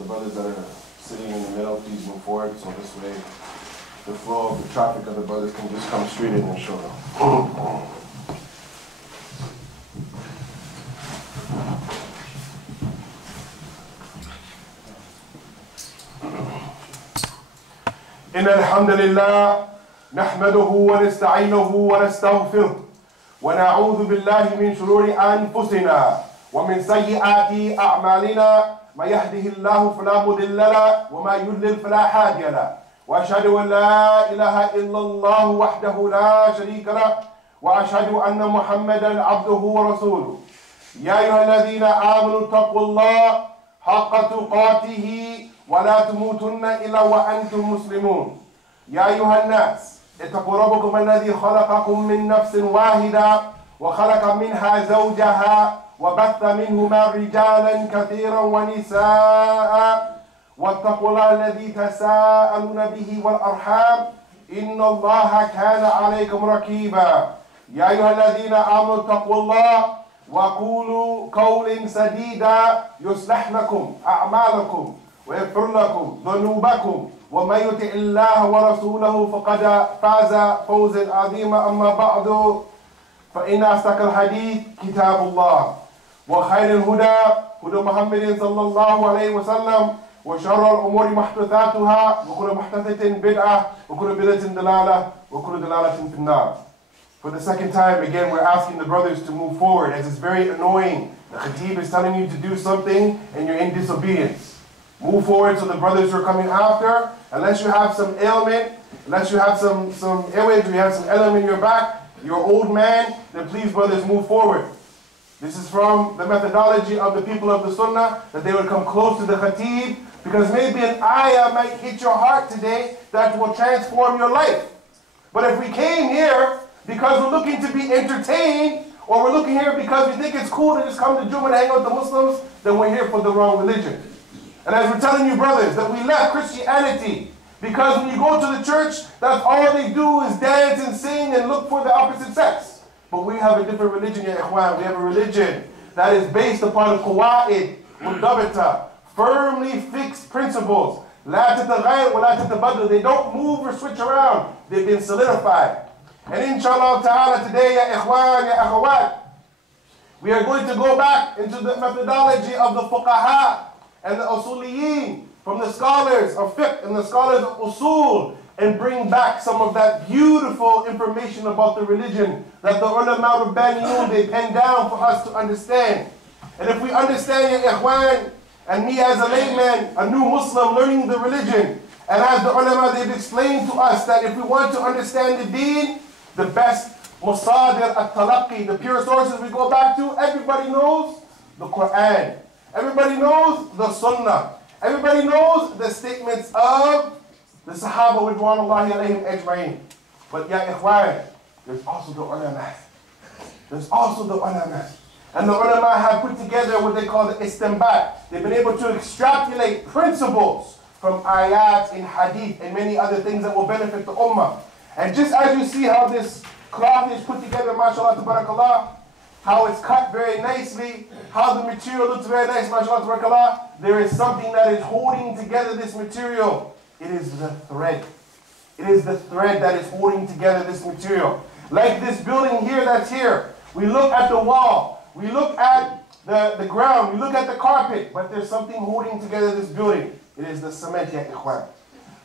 the brothers that are sitting in the middle, please move forward so this way the flow of the traffic of the brothers can just come straight in, inshallah. إن الحمد لله نحمده ونستعينه ونستغفره ونعوذ بالله من شرور أنفسنا ومن سيئات أعمالنا ما يهده الله فلا مضل له وما يضلل فلا هادي له وأشهد أن لا إله إلا الله وحده لا شريك له وأشهد أن محمدا عبده ورسوله يا أيها الذين آمنوا اتقوا الله حق تقاته ولا تموتن إلا وأنتم مسلمون يا أيها الناس اتقوا ربكم الذي خلقكم من نفس واحدة وخلق منها زوجها وبث منهما رجالا كثيرا ونساء واتقوا الله الذي تساءلون به والأرحام إن الله كان عليكم رقيبا يا أيها الذين آمنوا اتقوا الله وقولوا قولا سديدا يصلح لكم أعمالكم ويغفر لكم ذنوبكم ومن يطع الله ورسوله فقد فاز فوزا عظيما أما بعد فإن أصدق الحديث كتاب الله وخير الهدى هدى محمد صلى الله عليه وسلم وشر الأمور محدثاتها وكل محدثة بدعة وكل بدعة ضلالة وكل ضلالة في النار. For the second time, again, we're asking the brothers to move forward, as it's very annoying. The khatib is telling you to do something and you're in disobedience. Move forward so the brothers who are coming after, unless you have some ailment, unless you have some ailment, or you have some element in your back, you're an old man, then please, brothers, move forward. This is from the methodology of the people of the Sunnah, that they would come close to the khatib, because maybe an ayah might hit your heart today that will transform your life. But if we came here because we're looking to be entertained, or we're looking here because we think it's cool to just come to Jummah and hang out with the Muslims, then we're here for the wrong religion. And as we're telling you, brothers, that we left Christianity because when you go to the church, that's all they do is dance and sing and look for the opposite sex. But we have a different religion, ya ikhwan. We have a religion that is based upon qawaid, mundabita, firmly fixed principles. La tataghayyar wa la tatabaddal. They don't move or switch around. They've been solidified. And inshallah ta'ala today, ya ikhwan, ya akhawat, we are going to go back into the methodology of the fuqaha and the usuliyin, from the scholars of fiqh and the scholars of usool, and bring back some of that beautiful information about the religion that the ulama rabbaniyun, they pen down for us to understand. And if we understand, ya ikhwan, and me as a layman, a new Muslim learning the religion, and as the ulama, they've explained to us that if we want to understand the deen, the best musadir at-talaqi, the pure sources we go back to, everybody knows the Quran. Everybody knows the Sunnah. Everybody knows the statements of the Sahaba ridwanullahi alayhim ajma'in. But ya ikhwan, there's also the ulama. There's also the ulama. And the ulama have put together what they call the istinbat. They've been able to extrapolate principles from ayat in hadith and many other things that will benefit the ummah. And just as you see how this cloth is put together, mashallah, tabarakallah, how it's cut very nicely, how the material looks very nice, mashallah, tabarakallah, there is something that is holding together this material. It is the thread. It is the thread that is holding together this material. Like this building here that's here. We look at the wall. We look at the ground. We look at the carpet. But there's something holding together this building. It is the cement, ya ikhwan.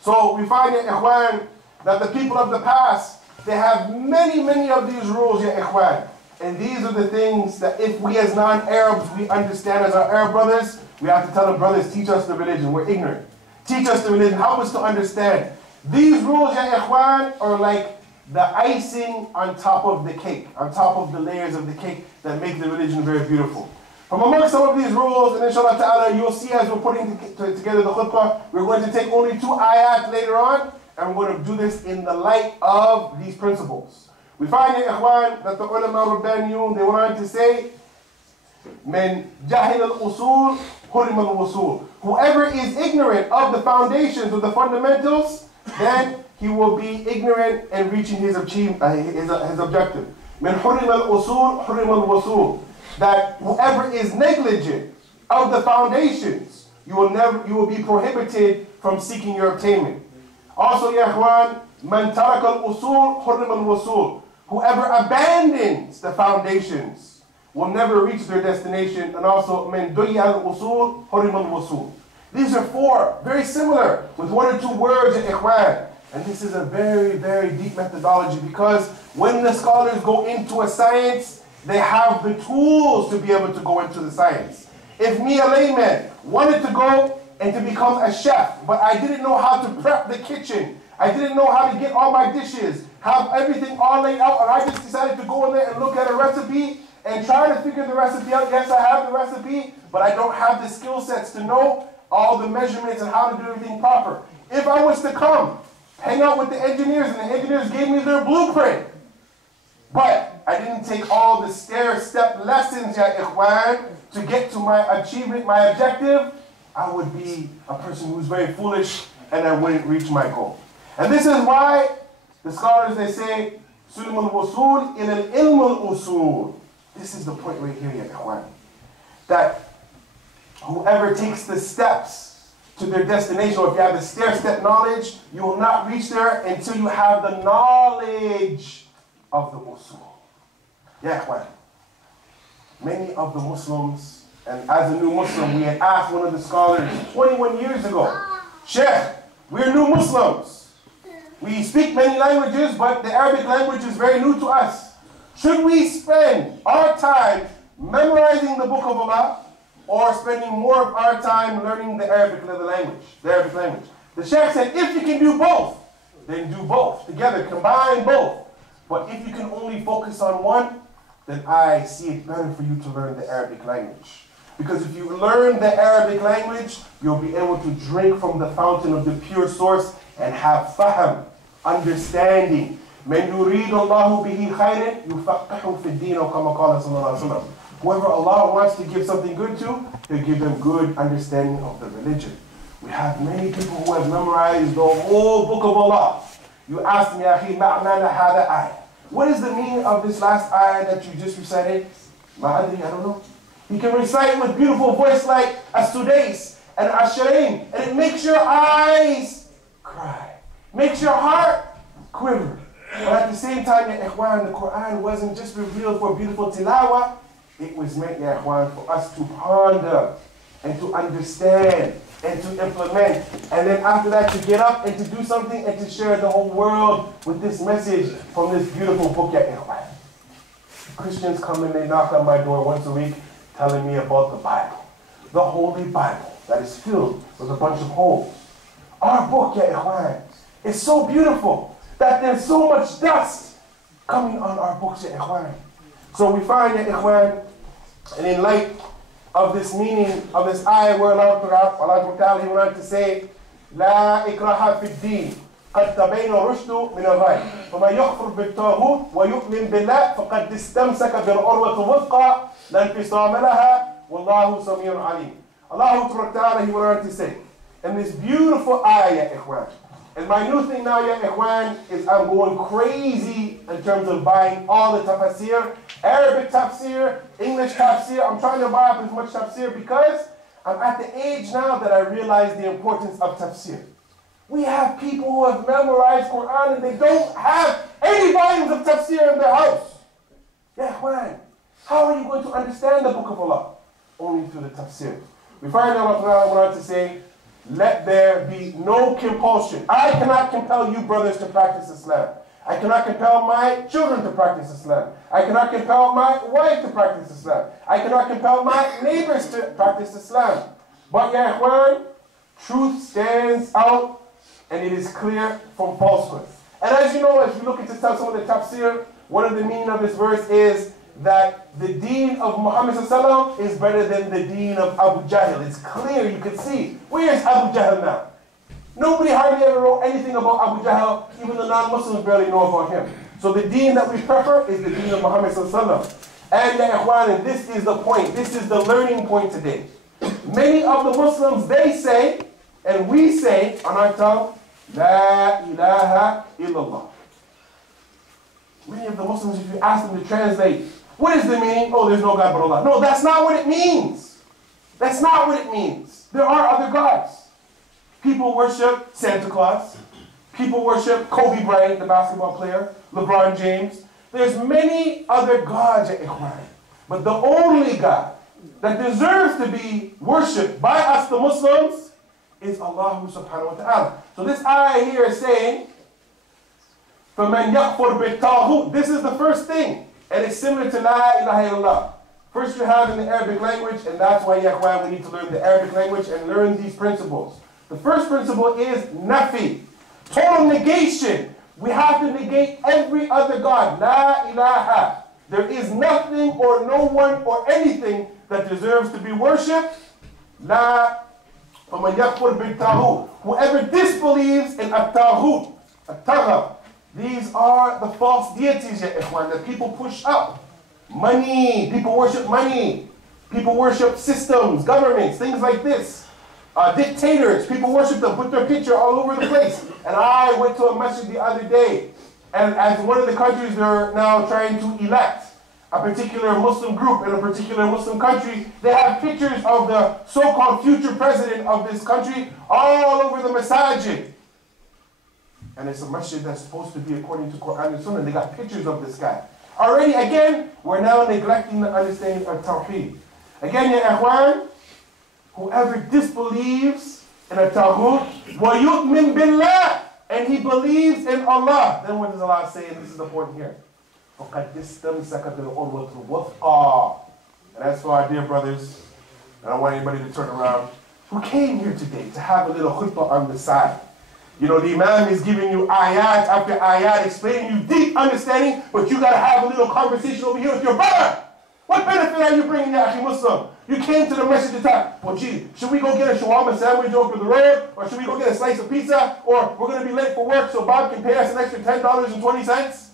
So we find, ya ikhwan, that the people of the past, they have many of these rules, ya ikhwan. And these are the things that if we as non-Arabs, we understand as our Arab brothers, we have to tell the brothers, teach us the religion. We're ignorant. Teach us the religion. Help us to understand. These rules, ya ikhwan, are like the icing on top of the cake, on top of the layers of the cake that make the religion very beautiful. From amongst some of these rules, and inshallah ta'ala, you'll see as we're putting together the khutbah, we're going to take only 2 ayat later on, and we're going to do this in the light of these principles. We find, ya ikhwan, that the ulama rabbaniyun, they went on to say, "Men jahil al-usul, hurim al-usul." Whoever is ignorant of the foundations, of the fundamentals, then he will be ignorant in reaching his objective. "Men hurim al-usul, hurim al-usul." That whoever is negligent of the foundations, you will be prohibited from seeking your attainment. Also, ya ikhwan, man taraka al-usool, hurrim al-wusool. Whoever abandons the foundations will never reach their destination. And also, man duyya al-usool, hurrim al-wusool. These are four, very similar, with one or two words, ya ikhwan. And this is a very, very deep methodology, because when the scholars go into a science, they have the tools to be able to go into the science. If me, a layman, wanted to go and to become a chef, but I didn't know how to prep the kitchen, I didn't know how to get all my dishes, have everything all laid out, and I just decided to go in there and look at a recipe and try to figure the recipe out. Yes, I have the recipe, but I don't have the skill sets to know all the measurements and how to do everything proper. If I was to come, hang out with the engineers, and the engineers gave me their blueprint, but I didn't take all the stair-step lessons, ya ikhwan, to get to my achievement, my objective, I would be a person who's very foolish, and I wouldn't reach my goal. And this is why the scholars, they say, Sulim al-Usool ila al-ilm al-Usool. This is the point right here, ya ikhwan, that whoever takes the steps to their destination, or if you have the stair-step knowledge, you will not reach there until you have the knowledge of the Usool. Ya ikhwan, many of the Muslims, and as a new Muslim, we had asked one of the scholars 21 years ago, Sheikh, we're new Muslims. We speak many languages, but the Arabic language is very new to us. Should we spend our time memorizing the Book of Allah, or spending more of our time learning the Arabic language? The Sheikh said, if you can do both, then do both together, combine both. But if you can only focus on one, then I see it better for you to learn the Arabic language. Because if you learn the Arabic language, you'll be able to drink from the fountain of the pure source and have fahm, understanding. مَنْ يُرِيدُ اللَّهُ بِهِ خَيْرٍ يُفَقِّهُ فِي الدِّينِ وَكَمَا قَالَ صلى الله عليه وسلم. Whoever Allah wants to give something good to, He'll give them good understanding of the religion. We have many people who have memorized the whole book of Allah. You ask me, أخي, مَعْنَى هَذَا آيَةٌ. What is the meaning of this last ayah that you just recited? I don't know. You can recite with beautiful voice like As-Sudais and Ash-Sharim, and it makes your eyes cry, makes your heart quiver. But at the same time, ya ikhwan, the Quran wasn't just revealed for beautiful tilawah. It was meant, ya ikhwan, for us to ponder and to understand and to implement. And then after that, to get up and to do something and to share the whole world with this message from this beautiful book, ya ikhwan. Christians come and they knock on my door once a week telling me about the Bible, the Holy Bible that is filled with a bunch of holes. Our book, ya ikhwan, is so beautiful that there's so much dust coming on our books, ya ikhwan. So we find, ya ikhwan, and in light of this meaning of this ayah where Allah Ta'ala, He wanted to say, لا إكراه في الدين قد تبين الرشد من الغي فما يكفر بالطاغوت ويؤمن بالله فقد استمسك بالعروة الوثقى لا انفصام لها والله سميع عليم. Allah Ta'ala, He wanted to say, and this beautiful ayah, ikhwan. And my new thing now, ya ikhwan, is I'm going crazy in terms of buying all the tafsir, Arabic tafsir, English tafsir. I'm trying to buy up as much tafsir because I'm at the age now that I realize the importance of tafsir. We have people who have memorized Quran and they don't have any volumes of tafsir in their house. Ya ikhwan, how are you going to understand the book of Allah? Only through the tafsir. We find Allah Ta'ala wanted to say, let there be no compulsion. I cannot compel you brothers to practice Islam. I cannot compel my children to practice Islam. I cannot compel my wife to practice Islam. I cannot compel my neighbors to practice Islam. But ya ikhwan, truth stands out and it is clear from falsehood. And as you know, as you look into some of the tafsir, one of the meaning of this verse is that the deen of Muhammad ﷺ is better than the deen of Abu Jahl. It's clear, you can see. Where is Abu Jahl now? Nobody hardly ever wrote anything about Abu Jahl. Even the non-Muslims barely know about him. So the deen that we prefer is the deen of Muhammad ﷺ. And ya ikhwan, and this is the point. This is the learning point today. Many of the Muslims, they say, and we say on our tongue, La ilaha illallah. Many of the Muslims, if you ask them to translate, what is the meaning? Oh, there's no God but Allah. No, that's not what it means. That's not what it means. There are other gods. People worship Santa Claus. People worship Kobe Bryant, the basketball player, LeBron James. There's many other gods, ya ikhwan. But the only God that deserves to be worshipped by us, the Muslims, is Allah subhanahu wa ta'ala. So this ayah here is saying, فَمَنْ يَكْفُرْ بِالطَّاغُوتِ. This is the first thing. And it's similar to La ilaha illallah. First you have in the Arabic language, and that's why, ya ikhwan, we need to learn the Arabic language and learn these principles. The first principle is nafi. Total negation. We have to negate every other God. La ilaha. There is nothing or no one or anything that deserves to be worshipped. La. فَمَنْ يَكْفُرْ بِالطَّاغُوتِ. Whoever disbelieves in at-taghut, at-tagha. These are the false deities, ya ikhwan, that people push up. Money. People worship money. People worship systems, governments, things like this. Dictators, people worship them, put their picture all over the place. And I went to a masjid the other day, and as one of the countries they're now trying to elect a particular Muslim group in a particular Muslim country, they have pictures of the so-called future president of this country all over the masajid. And it's a masjid that's supposed to be according to Quran and Sunnah. They got pictures of this guy. Already, again, we're now neglecting the understanding of Tawheed. Again, ya ikhwan, whoever disbelieves in a taghut, وَيُؤْمِن بِاللَّهِ, and he believes in Allah, then what does Allah say? And this is the point here. فَقَدْ إِسْتَمْسَكَ بِالْعُرْوَةِ الْوُثْقَى. And as for our dear brothers, I don't want anybody to turn around, who came here today to have a little khutbah on the side. You know, the Imam is giving you ayat after ayat, explaining you deep understanding, but you got to have a little conversation over here with your brother. What benefit are you bringing, ya akhi Muslim? You came to the masjid to talk. Well, gee, should we go get a shawarma sandwich over the road? Or should we go get a slice of pizza? Or we're going to be late for work, so Bob can pay us an extra $10.20?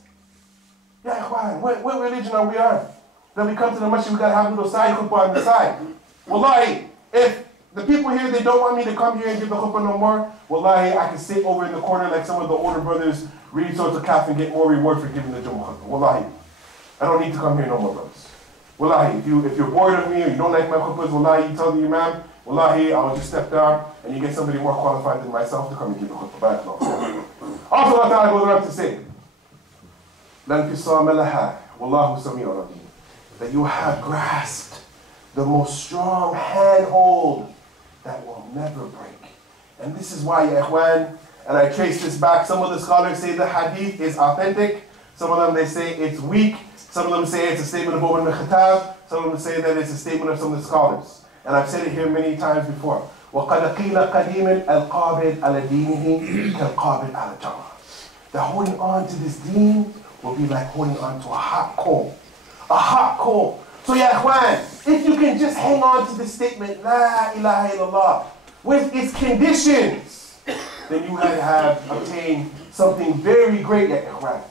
Yeah, ikhwan, what religion are we on? Then we come to the masjid, we got to have a little side khutbah on the side. Wallahi, if the people here, they don't want me to come here and give the khutbah no more, wallahi, I can sit over in the corner like some of the older brothers, read Surah Al-Kahf and get more reward for giving the Jummah khutbah. Wallahi, I don't need to come here no more, brothers. Wallahi, if you're bored of me or you don't like my khutbahs, wallahi, you tell the Imam, wallahi, I'll just step down and you get somebody more qualified than myself to come and give the khutbah. Also, Allah Ta'ala goes on to say, لَنْ فِصَامَ لَهَا وَاللَّهُ سَمِيعٌ عَلِيمٌ, that you have grasped the most strong handhold that will never break. And this is why, ya ikhwan, and I trace this back, some of the scholars say the hadith is authentic, some of them they say it's weak, some of them say it's a statement of Umar ibn Khattab. Some of them say that it's a statement of some of the scholars. And I've said it here many times before. وَقَدْ قِيلَ قَدِيمًا الْقَابِلْ عَلَى دِينِهِ كَالْقَابِلْ عَلى الْجَمْرَةِ. That holding on to this deen will be like holding on to a hot coal. A hot coal. So ya ikhwan, if you can just hang on to this statement, La ilaha illallah, with its conditions, then you have obtained something very great, ya ikhwan.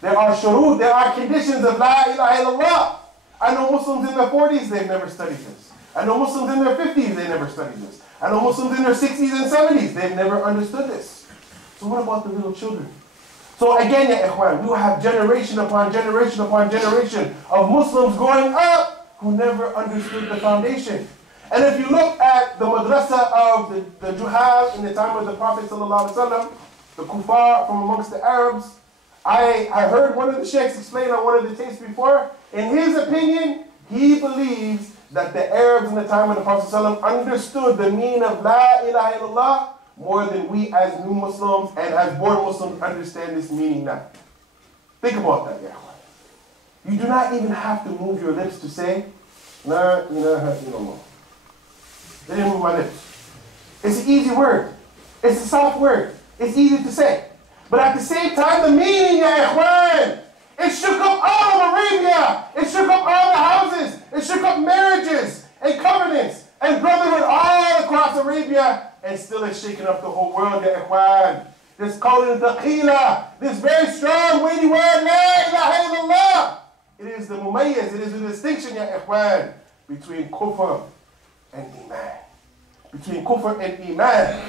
There are shurut, there are conditions of La ilaha illallah. I know Muslims in their 40s, they've never studied this. I know Muslims in their 50s, they never studied this. I know Muslims in their 60s and 70s, they've never understood this. So what about the little children? So again, ya ikhwan, we will have generation upon generation upon generation of Muslims growing up who never understood the foundation. And if you look at the madrasa of the Juhal in the time of the Prophet ﷺ, the kuffar from amongst the Arabs, I heard one of the sheikhs explain on one of the tapes before. In his opinion, he believes that the Arabs in the time of the Prophet ﷺ understood the meaning of La ilaha illallah more than we as new Muslims and as born Muslims understand this meaning now. Think about that, ya. You do not even have to move your lips to say, La ilaha illallah. They didn't move my lips. It's an easy word. It's a soft word. It's easy to say. But at the same time, the meaning, ya ikhwan, it shook up all of Arabia. It shook up all the houses. It shook up marriages and covenants and brotherhood all across Arabia. And still it's shaking up the whole world, ya ikhwan. This calling taqila, this very strong, weighty word, La ilaha illallah. It is the mumayyiz, it is the distinction, ya ikhwan, between kufr and iman. Between kufr and iman.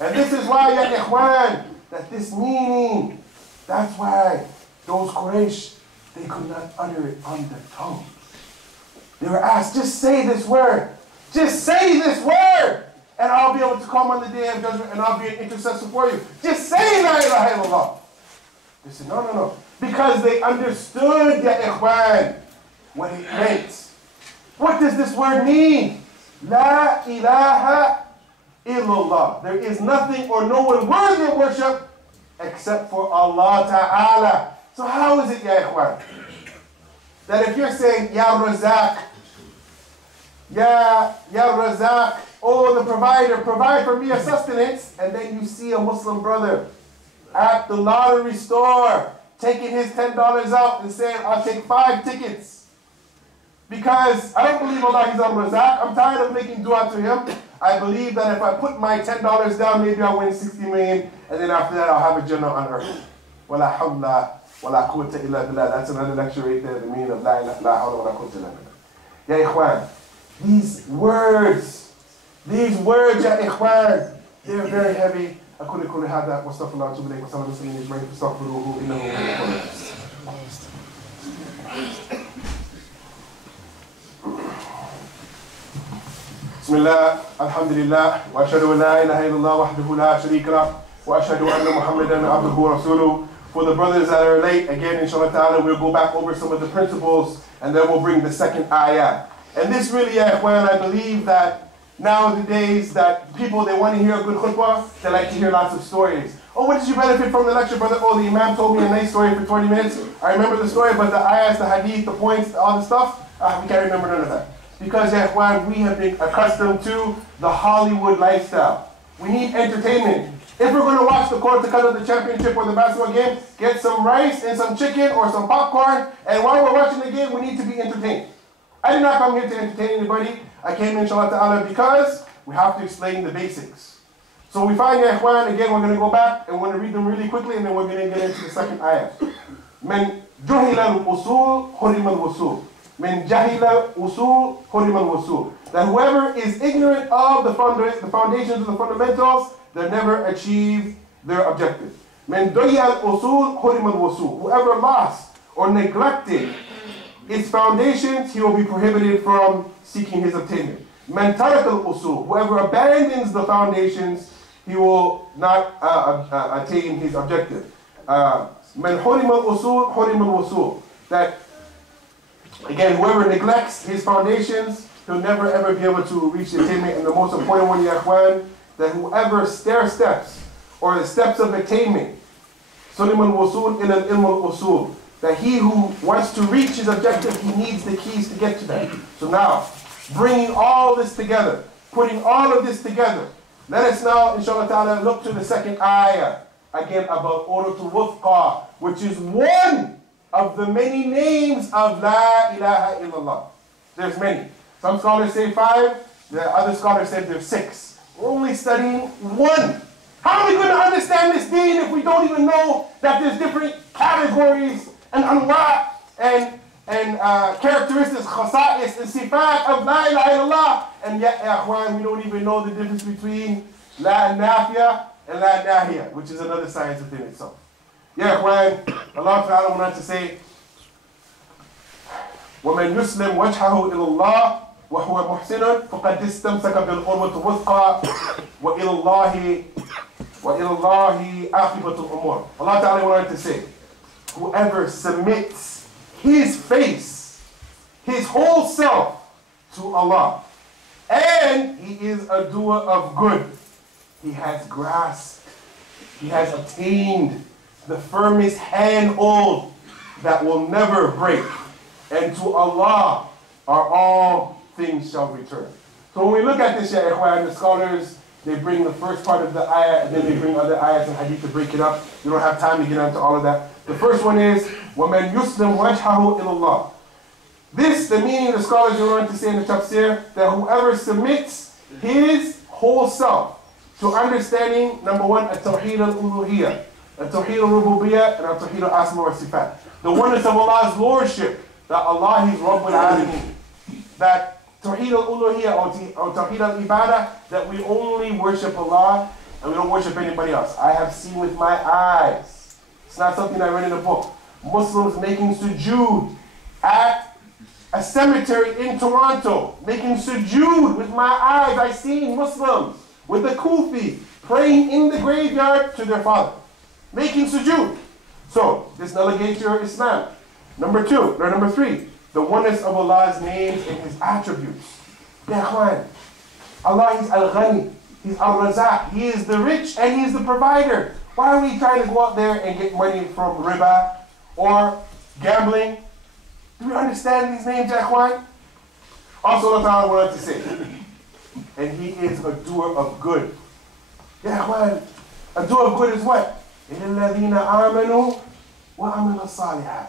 And this is why, ya ikhwan, that this meaning, that's why those Quraysh, they could not utter it on their tongue. They were asked, just say this word. Just say this word, and I'll be able to come on the day of judgment, and I'll be an intercessor for you. Just say La ilaha illallah. They said, no, no, no. Because they understood, ya ikhwan, what it meant. What does this word mean? La ilaha illallah. There is nothing or no one worthy of worship except for Allah Ta'ala. So how is it, ya ikhwan, that if you're saying, Ya Razak, Ya Razak, oh the provider, provide for me a sustenance, and then you see a Muslim brother at the lottery store taking his $10 out and saying, I'll take 5 tickets because I don't believe Allah is Razak. I'm tired of making dua to him. I believe that if I put my $10 down, maybe I'll win 60 million, and then after that I'll have a Jannah on earth. Wala hawla wala quwwata illa billah. That's another lecture right there, the meaning of la hawla wala quwwata illa billah. Ya ikhwan, these words, ya ikhwan, they're very heavy. أقول لكم هذا واستغفر الله وأتوب إليه وصلى الله عليه وسلم فاستغفروه إنه هو الغفور الرحيم. بسم الله الحمد لله وأشهد أن لا إله إلا الله وحده لا شريك له وأشهد أن محمدا عبده ورسوله. For the brothers that are late, again, inshallah ta'ala, we'll go back over some of the principles and then we'll bring the second ayah. And this really, ya ikhwan, I believe that nowadays that people, they want to hear a good khutbah, they like to hear lots of stories. Oh, what did you benefit from the lecture, brother? Oh, the imam told me a nice story for 20 minutes. I remember the story, but the ayahs, the hadith, the points, all the stuff, we can't remember none of that. Because, ya ikhwan, we have been accustomed to the Hollywood lifestyle. We need entertainment. If we're going to watch the Court to cut of the championship or the basketball game, get some rice and some chicken or some popcorn, and while we're watching the game, we need to be entertained. I did not come here to entertain anybody. I came inshallah ta'ala because we have to explain the basics. So we find, ya ikhwan, again, we're going to go back and we're going to read them really quickly and then we're going to get into the second ayah. من جهل الأصول حرم الوصول. من جهل الأصول حرم الوصول. That whoever is ignorant of the foundations of the fundamentals, they never achieve their objective. من ضيع الأصول حرم الوصول. Whoever lost or neglected its foundations, he will be prohibited from seeking his attainment. Man tarak al-usul, whoever abandons the foundations, he will not attain his objective. Man hurim al-usul, hurim al-usul. That, again, whoever neglects his foundations, he'll never ever be able to reach the attainment. And the most important one, ya ikhwan, that whoever stair steps, or the steps of attainment, sulim al-usul ila al-ilm al-usul, that he who wants to reach his objective, he needs the keys to get to that. So now, bringing all this together, putting all of this together, let us now, inshallah ta'ala, look to the second ayah, again about Uratul Wuthqa, which is one of the many names of La ilaha illallah. There's many. Some scholars say 5, the other scholars said there's 6. We're only studying 1. How are we going to understand this deen if we don't even know that there's different categories and anwa and characteristics, khasa'is and sifat of La ilaha illallah, and yet, ya ikhwan, we don't even know the difference between La nafiya and La nahiya, which is another science within itself. Ya ikhwan, Allah Ta'ala wanted to say, وَمَنْ يُسْلِمْ وَجْهَهُ إِلَى اللَّهِ وَهُوَ مُحْسِنٌ فَقَدْ اسْتَمْسَكَ بِالْعُرْوَةِ الْوُثْقَى وَإِلَى اللَّهِ عَاقِبَةُ الْأُمُورِ. Allah Ta'ala wanted to say, whoever submits his face, his whole self to Allah, and he is a doer of good, he has grasped, he has obtained the firmest handhold that will never break. And to Allah are all things shall return. So when we look at this, ya ikhwan, the scholars, they bring the first part of the ayah and then they bring other ayahs and hadith to break it up. We don't have time to get into all of that. The first one is, وَمَنْ يُسْلِمْ وَجْهَهُ إِلَى اللَّهِ. This, the meaning of the scholars are going to say in the tafsir, that whoever submits his whole self to understanding, number 1, at-tawheed al-uluhiyyah, at-tawheed al-rububiyyah, and at-tawheed al-asma wa sifat. The oneness of Allah's lordship, that Allah is Rabbul Alameen. That tawheed al-uluhiyyah or tawheed al-ibadah, that we only worship Allah and we don't worship anybody else. I have seen with my eyes. It's not something I read in a book. Muslims making sujood at a cemetery in Toronto, making sujood with my eyes. I seen Muslims with the kufi praying in the graveyard to their father, making sujood. So this negates your Islam. Number three, the oneness of Allah's names and His attributes. Ya Ikhwan, Allah is Al-Ghani, He's Al-Razaq, He is the rich and He's the provider. Why are we trying to go out there and get money from riba or gambling? Do we understand these names, Ya Ikhwan? Also, Allah Ta'ala wanted to say, and He is a doer of good. Ya Ikhwan, a doer of good is what? إِلَّا الَّذِينَ آمَنُوا وَعَمِلُوا الصَّالِحَاتِ.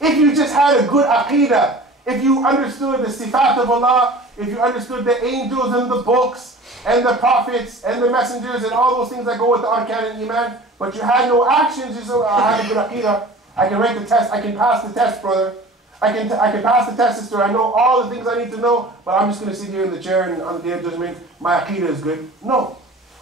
If you just had a good aqidah, if you understood the sifat of Allah, if you understood the angels and the books and the prophets and the messengers and all those things that go with the arkan and iman, but you had no actions, you said, I have a good aqidah, I can write the test, I can pass the test, brother. I can pass the test, sister. I know all the things I need to know, but I'm just going to sit here in the chair and on the day of judgment, my aqidah is good. No.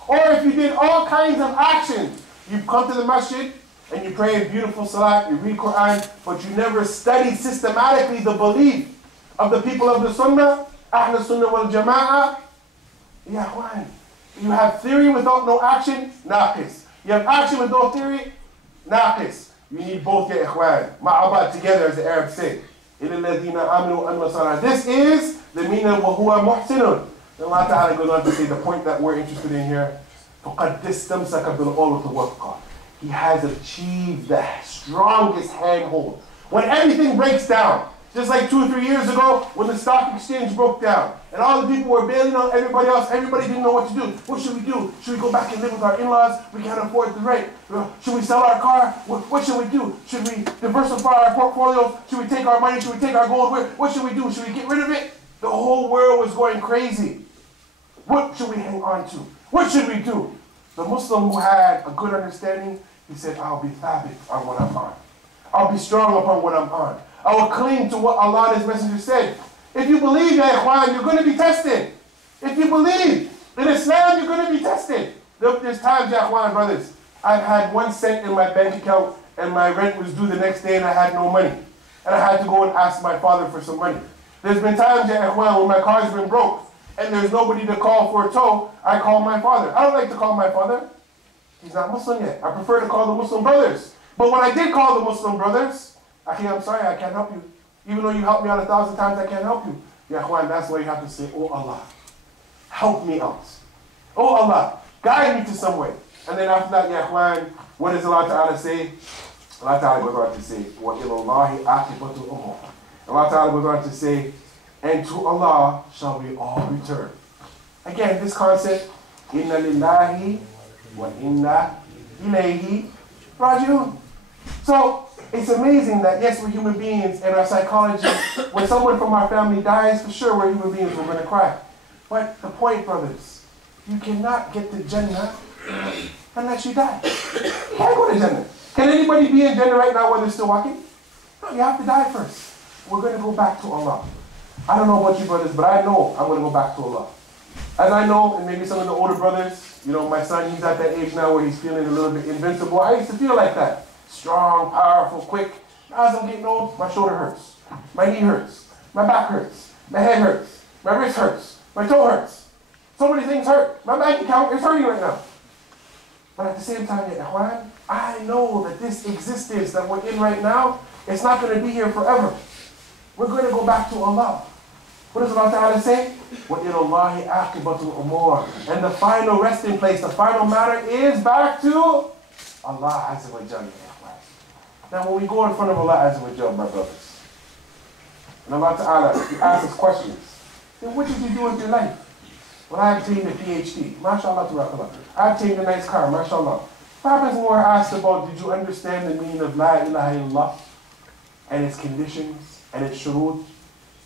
Or if you did all kinds of actions, you come to the masjid, and you pray a beautiful salat, you read Quran, but you never studied systematically the belief of the people of the Sunnah, Ahl Sunnah wal Jama'ah. Ya Ikhwan, you have theory without no action, naqis. You have action with no theory, naqis. You need both, ya Ikhwan. Ma'abad together, as the Arabs say. This is the meaning of وَهُوَ مُحْسِنٌ. Allah Ta'ala goes on to say the point that we're interested in here. فَقَدْ اسْتَمْسَكَ بِالْعُرْوَةِ الْوُثْقَى. He has achieved the strongest handhold. When everything breaks down, just like 2 or 3 years ago when the stock exchange broke down and all the people were bailing on everybody else, everybody didn't know what to do. What should we do? Should we go back and live with our in-laws? We can't afford the rent. Should we sell our car? What should we do? Should we diversify our portfolios? Should we take our money? Should we take our gold? What should we do? Should we get rid of it? The whole world was going crazy. What should we hang on to? What should we do? The Muslim who had a good understanding, he said, I'll be thabit on what I'm on. I'll be strong upon what I'm on. I will cling to what Allah and His Messenger said. If you believe, ya Ikhwan, you're going to be tested. If you believe in Islam, you're going to be tested. There's times, ya Ikhwan, brothers, I've had 1 cent in my bank account and my rent was due the next day and I had no money. And I had to go and ask my father for some money. There's been times, ya Ikhwan, when my car's been broke and there's nobody to call for a tow, I call my father. I don't like to call my father. He's not Muslim yet. I prefer to call the Muslim brothers. But when I did call the Muslim brothers, I'm sorry, I can't help you. Even though you helped me out 1,000 times, I can't help you. Ya Ikhwan, that's why you have to say, oh Allah, help me out. Oh Allah, guide me to some way. And then after that, ya Ikhwan, what does Allah Ta'ala say? Allah Ta'ala goes on to say, وَإِلَى اللَّهِ عَاقِبَةُ الْأُمُورِ. Allah Ta'ala goes on to say, and to Allah shall we all return. Again, this concept, inna lillahi wa inna ilayhi raji'un. So, it's amazing that yes, we're human beings and our psychology, when someone from our family dies, for sure we're human beings, we're going to cry. But the point, brothers, you cannot get to Jannah unless you die. You can't go to Jannah. Can anybody be in Jannah right now while they're still walking? No, you have to die first. We're going to go back to Allah. I don't know about you brothers, but I know I'm going to go back to Allah. As I know, and maybe some of the older brothers, you know, my son, he's at that age now where he's feeling a little bit invincible. I used to feel like that. Strong, powerful, quick. As I'm getting old, my shoulder hurts. My knee hurts. My back hurts. My head hurts. My wrist hurts. My toe hurts. So many things hurt. My bank account is hurting right now. But at the same time, ya Ikhwan, I know that this existence that we're in right now, it's not going to be here forever. We're going to go back to Allah. What does Allah Ta'ala say? وَإِلَى اللَّهِ عَاقِبَةُ الْأُمُورِ. And the final resting place, the final matter is back to Allah Azza wa Jalla. Now when we go in front of Allah Azza wa Jalla, my brothers, and Allah Ta'ala, He asks us questions, then what did you do with your life? Well, I obtained a PhD. MashaAllah, tabarakallah. I obtained a nice car. MashaAllah. What happens when we're asked about, did you understand the meaning of La ilaha illallah and its conditions and its shurut,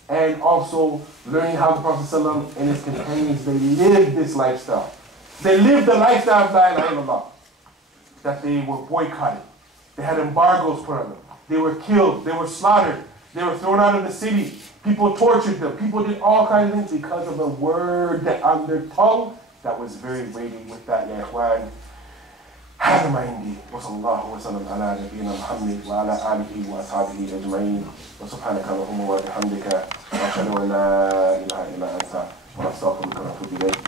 and also learning how the Prophet ﷺ and his companions, they lived this lifestyle. They lived the lifestyle of La ilaha illallah. That they were boycotted. They had embargoes put on them. They were killed. They were slaughtered. They were thrown out of the city. People tortured them. People did all kinds of things because of a word on their tongue that was very weighty with that, ya Ikhwan. هذا ما عندي. وصلى الله وسلم على نبينا محمد وعلى آله وأصحابه أجمعين. وسبحانك اللهم وبحمدك، أشهد أن لا إله إلا أنت، ونستغفرك ونتوب إليك.